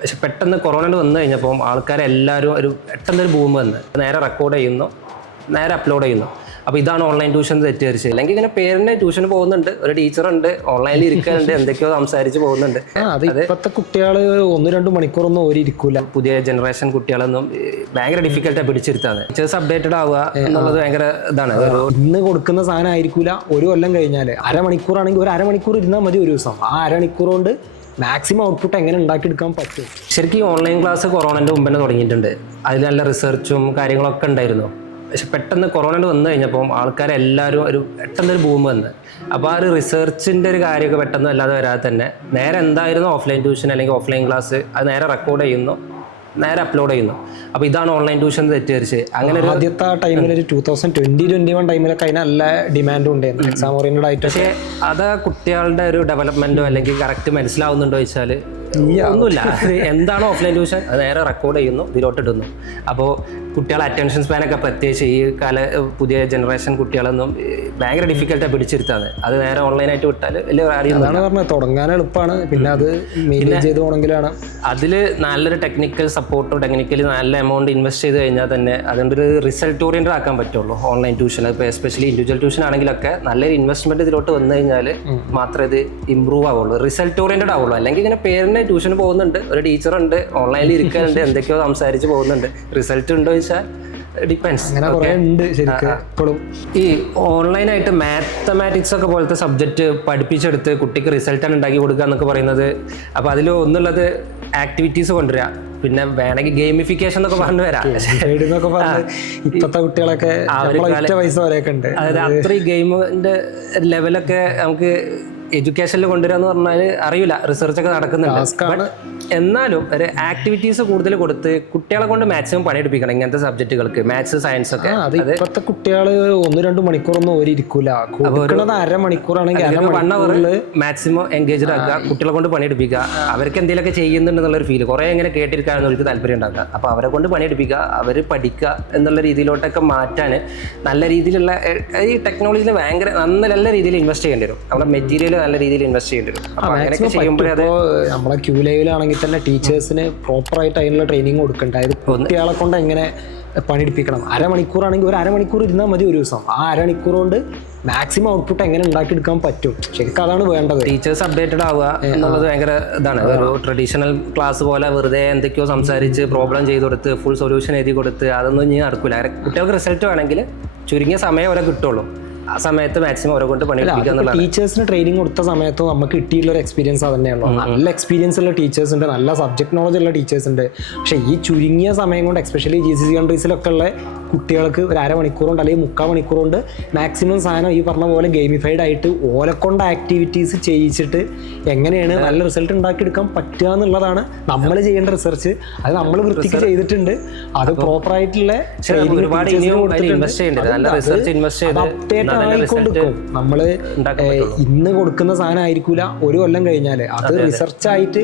പക്ഷെ പെട്ടെന്ന് കൊറോണ വന്നു കഴിഞ്ഞപ്പോൾ ആൾക്കാരെല്ലാവരും പെട്ടെന്നൊരു ബൂം വന്ന് നേരെ റെക്കോർഡ് ചെയ്യുന്നു, നേരെ അപ്ലോഡ് ചെയ്യുന്നു. അപ്പോൾ ഇതാണ് ഓൺലൈൻ ട്യൂഷൻ തെറ്റിദ്ധരിച്ച്. അല്ലെങ്കിൽ ഇങ്ങനെ പേരിന് ട്യൂഷന് പോകുന്നുണ്ട്, ഒരു ടീച്ചറുണ്ട്, ഓൺലൈനിൽ ഇരിക്കുന്നുണ്ട്, എന്തൊക്കെയോ സംസാരിച്ച് പോകുന്നുണ്ട്. അത് ഇപ്പോഴത്തെ കുട്ടികൾ 1-2 മണിക്കൂറൊന്നും ഓരി ഇരിക്കൂല. പുതിയ ജനറേഷൻ കുട്ടികളൊന്നും ഭയങ്കര ഡിഫിക്കൽട്ടാണ് പിടിച്ചിരുത്താണ്. ടീച്ചേഴ്സ് അപ്ഡേറ്റഡ് ആവുക എന്നുള്ളത് ഭയങ്കര ഇതാണ്. ഇന്ന് കൊടുക്കുന്ന സാധനം ആയിരിക്കൂല ഒരു കൊല്ലം കഴിഞ്ഞാൽ. അരമണിക്കൂറാണെങ്കിൽ ഒരു അരമണിക്കൂർ ഇരുന്നാൽ മതി ഒരു ദിവസം. ആ അരമണിക്കൂർ കൊണ്ട് മാക്സിമം ഔട്ട്പുട്ട് എങ്ങനെ ഉണ്ടാക്കിയെടുക്കാൻ പറ്റും. ശരിക്കും ഓൺലൈൻ ക്ലാസ് കൊറോണൻ്റെ മുമ്പ് തന്നെ തുടങ്ങിയിട്ടുണ്ട്. അതിൽ നല്ല റിസർച്ചും കാര്യങ്ങളൊക്കെ ഉണ്ടായിരുന്നു. പക്ഷെ പെട്ടെന്ന് കൊറോണ വന്നു കഴിഞ്ഞപ്പോൾ ആൾക്കാരെല്ലാവരും പെട്ടെന്നൊരു ബൂം വന്ന്. അപ്പോൾ ആ ഒരു റിസർച്ചിൻ്റെ ഒരു കാര്യമൊക്കെ പെട്ടെന്ന് അല്ലാതെ വരാതെ തന്നെ നേരെ എന്തായിരുന്നു ഓഫ്ലൈൻ ട്യൂഷൻ അല്ലെങ്കിൽ ഓഫ്ലൈൻ ക്ലാസ്, അത് നേരെ റെക്കോർഡ് ചെയ്യുന്നു, നേരെ അപ്ലോഡ് ചെയ്യുന്നു. അപ്പോൾ ഇതാണ് ഓൺലൈൻ ട്യൂഷൻ തെറ്റിദ്ധരിച്ച്. അങ്ങനെ ആദ്യത്തെ ടൈമിൽ ഒരു 2020-21 ടൈമിലൊക്കെ അതിന് നല്ല ഡിമാൻഡും ഉണ്ടായിരുന്നു, എക്സാം ഓറിയന്റഡ് ആയിട്ട്. പക്ഷേ അത് കുട്ടികളുടെ ഒരു ഡെവലപ്മെൻറ്റോ അല്ലെങ്കിൽ കറക്റ്റ് മനസ്സിലാവുന്നുണ്ടോ ചോദിച്ചാൽ ഒന്നുമില്ല. എന്താണോ ഓഫ്ലൈൻ ട്യൂഷൻ അത് നേരെ റെക്കോർഡ് ചെയ്യുന്നു, ഇതിലോട്ട് ഇടുന്നു. അപ്പോൾ കുട്ടികളെ അറ്റൻഷൻ സ്പാനൊക്കെ പ്രത്യേകിച്ച് ഈ പുതിയ ജനറേഷൻ കുട്ടികളൊന്നും ഭയങ്കര ഡിഫിക്കൽട്ടാണ് പിടിച്ചിരുത്താണ്. അത് നേരെ ഓൺലൈനായിട്ട് വിട്ടാൽ വലിയ കാര്യം. അതാണ് പറഞ്ഞത്, തുടങ്ങാൻ എളുപ്പമാണ്, പിന്നെ അത് മെയിൻറ്റെയിൻ ചെയ്ത് പോകണമെങ്കിലാണ്. അതിൽ നല്ലൊരു ടെക്നിക്കൽ സപ്പോർട്ടോ ടെക്നിക്കലി നല്ല എമൗണ്ട് ഇൻവെസ്റ്റ് ചെയ്ത് കഴിഞ്ഞാൽ തന്നെ അതിൻ്റെ ഒരു റിസൾട്ട് ഓറിയൻറ്റഡ് ആക്കാൻ പറ്റുള്ളൂ ഓൺലൈൻ ട്യൂഷൻ. ഇപ്പോൾ എസ്പെഷ്യലി ഇൻഡിവിജ്വൽ ട്യൂഷൻ ആണെങ്കിലൊക്കെ നല്ലൊരു ഇൻവെസ്റ്റ്മെൻറ്റ് ഇതിലോട്ട് വന്നു കഴിഞ്ഞാൽ മാത്രമേ ഇത് ഇമ്പ്രൂവ് ആവുള്ളൂ, റിസൾട്ട് ഓറിയൻറ്റഡ് ആവുള്ളൂ. അല്ലെങ്കിൽ ഇങ്ങനെ പേരിന് ട്യൂഷന് പോകുന്നുണ്ട്, ഒരു ടീച്ചറുണ്ട്, ഓൺലൈനിൽ ഇരിക്കുന്നുണ്ട്, എന്തൊക്കെയോ സംസാരിച്ച് പോകുന്നുണ്ട്, റിസൾട്ട് ഉണ്ടോ ചോദിച്ചാൽ ഡിപ്പെൻസ്. ഈ ഓൺലൈനായിട്ട് മാത്തമാറ്റിക്സ് ഒക്കെ പോലത്തെ സബ്ജക്റ്റ് പഠിപ്പിച്ചെടുത്ത് കുട്ടിക്ക് റിസൾട്ടാണ് ഉണ്ടാക്കി കൊടുക്കുക എന്നൊക്കെ പറയുന്നത്. അപ്പോൾ അതിൽ ഒന്നുള്ളത് ആക്ടിവിറ്റീസ് കൊണ്ടുവരിക, പിന്നെ വേണമെങ്കിൽ ഗെയിമിഫിക്കേഷൻ എന്നൊക്കെ പറഞ്ഞു വരാം. ഇപ്പോഴത്തെ കുട്ടികളൊക്കെ അതായത് അത്രയും ഗെയിമിന്റെ ലെവലൊക്കെ നമുക്ക് എഡ്യൂക്കേഷനിൽ കൊണ്ടുവരാന്ന് പറഞ്ഞാൽ അറിയില്ല, റിസർച്ചൊക്കെ നടക്കുന്നുണ്ട്. എന്നാലും ഒരു ആക്ടിവിറ്റീസ് കൂടുതൽ കൊടുത്ത് കുട്ടികളെ കൊണ്ട് മാക്സിമം പണിയെടുപ്പിക്കണം ഇങ്ങനത്തെ സബ്ജക്റ്റുകൾക്ക്, മാത്സ് സയൻസ് ഒക്കെ. ഇപ്പോഴത്തെ കുട്ടികൾ 1-2 മണിക്കൂറൊന്നും ഓരി ഇരിക്കൂല. അരമണിക്കൂറാണെങ്കിൽ 1 അവർ മാക്സിമം എൻഗേജ്ഡ് ആക്കുക, കുട്ടികളെ കൊണ്ട് പണിയെടുപ്പിക്കുക. അവർക്ക് എന്തെങ്കിലുമൊക്കെ ചെയ്യുന്നുണ്ടെന്നുള്ളൊരു ഫീൽ, കുറേ ഇങ്ങനെ കേട്ടിരിക്കാനും അവർക്ക് താല്പര്യം ഉണ്ടാക്കുക. അപ്പോൾ അവരെ കൊണ്ട് പണിയെടുപ്പിക്കുക, അവർ പഠിക്കുക എന്നുള്ള രീതിയിലോട്ടൊക്കെ മാറ്റാൻ നല്ല രീതിയിലുള്ള ഈ ടെക്നോളജിയിൽ ഭയങ്കര നല്ല രീതിയിൽ ഇൻവെസ്റ്റ് ചെയ്യേണ്ടി വരും. നമ്മുടെ മെറ്റീരിയൽ നല്ല രീതിയിൽ ഇൻവെസ്റ്റ് ചെയ്യേണ്ടി വരും. അപ്പോൾ അങ്ങനെയൊക്കെ ചെയ്യുമ്പോഴേ അത് നമ്മളെ ക്യൂ ലെവലാണെങ്കിൽ തന്നെ ടീച്ചേഴ്സിന് പ്രോപ്പറായിട്ട് അതിനുള്ള ട്രെയിനിങ് കൊടുക്കണ്ട. അതായത് കുട്ടികളെ കൊണ്ട് എങ്ങനെ പണിയെടുപ്പിക്കണം. അരമണിക്കൂറാണെങ്കിൽ ഒരു അരമണിക്കൂർ ഇരുന്നാൽ മതി ഒരു ദിവസം. ആ അരമണിക്കൂർ കൊണ്ട് മാക്സിമം ഔട്ട്പുട്ട് എങ്ങനെ ഉണ്ടാക്കിയെടുക്കാൻ പറ്റും. ശരിക്കും അതാണ് വേണ്ടത്. ടീച്ചേഴ്സ് അപ്ഡേറ്റഡ് ആവുക എന്നുള്ളത് ഭയങ്കര ഇതാണ്. ഒരു ട്രഡീഷണൽ ക്ലാസ് പോലെ വെറുതെ എന്തൊക്കെയോ സംസാരിച്ച് പ്രോബ്ലം ചെയ്ത് കൊടുത്ത് ഫുൾ സൊല്യൂഷൻ എഴുതി കൊടുത്ത് അതൊന്നും ഇനി നടക്കില്ല. കുട്ടികൾക്ക് റിസൾട്ട് വേണമെങ്കിൽ ചുരുങ്ങിയ സമയം വരെ കിട്ടുള്ളൂ. ആ സമയത്ത് മാക്സിമം അവരെ കൊണ്ട് പണിയെടുപ്പിക്കുക. ടീച്ചേഴ്സിന് ട്രെയിനിങ് കൊടുത്ത സമയത്ത് നമുക്ക് കിട്ടിയിട്ടുള്ള ഒരു എക്സ്പീരിയൻസ് അത് തന്നെയാണോ. നല്ല എക്സ്പീരിയൻസ് ഉള്ള ടീച്ചേഴ്സ് ഉണ്ട്, നല്ല സബ്ജക്ട് നോളജ് ഉള്ള ടീച്ചേഴ്സ് ഉണ്ട്. പക്ഷേ ഈ ചുരുങ്ങിയ സമയം കൊണ്ട് എസ്പെഷ്യലി GCC കൺട്രീസിലൊക്കെ ഉള്ള കുട്ടികൾക്ക് ഒരു അരമണിക്കൂർ കൊണ്ട് അല്ലെങ്കിൽ 3/4 മണിക്കൂർ കൊണ്ട് മാക്സിമം സാധനം ഈ പറഞ്ഞ പോലെ ഗെയിമിഫൈഡ് ആയിട്ട് ഓലെക്കൊണ്ട് ആക്ടിവിറ്റീസ് ചെയ്യിച്ചിട്ട് എങ്ങനെയാണ് നല്ല റിസൾട്ട് ഉണ്ടാക്കിയെടുക്കാൻ പറ്റുക എന്നുള്ളതാണ് നമ്മൾ ചെയ്യേണ്ട റിസർച്ച്. അത് നമ്മൾ വൃത്തിക്ക് ചെയ്തിട്ടുണ്ട്. അത് പ്രോപ്പറായിട്ടുള്ള ആയിക്കൊണ്ടിരിക്കും. നമ്മള് ഇന്ന് കൊടുക്കുന്ന സാധനം ആയിരിക്കൂല ഒരു കൊല്ലം കഴിഞ്ഞാൽ. അത് റിസർച്ചായിട്ട്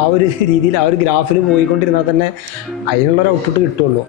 ആ ഒരു രീതിയിൽ ആ ഒരു ഗ്രാഫിൽ പോയിക്കൊണ്ടിരുന്നാൽ തന്നെ അതിനുള്ളൊരു ഔട്ട്പുട്ട് കിട്ടുള്ളൂ.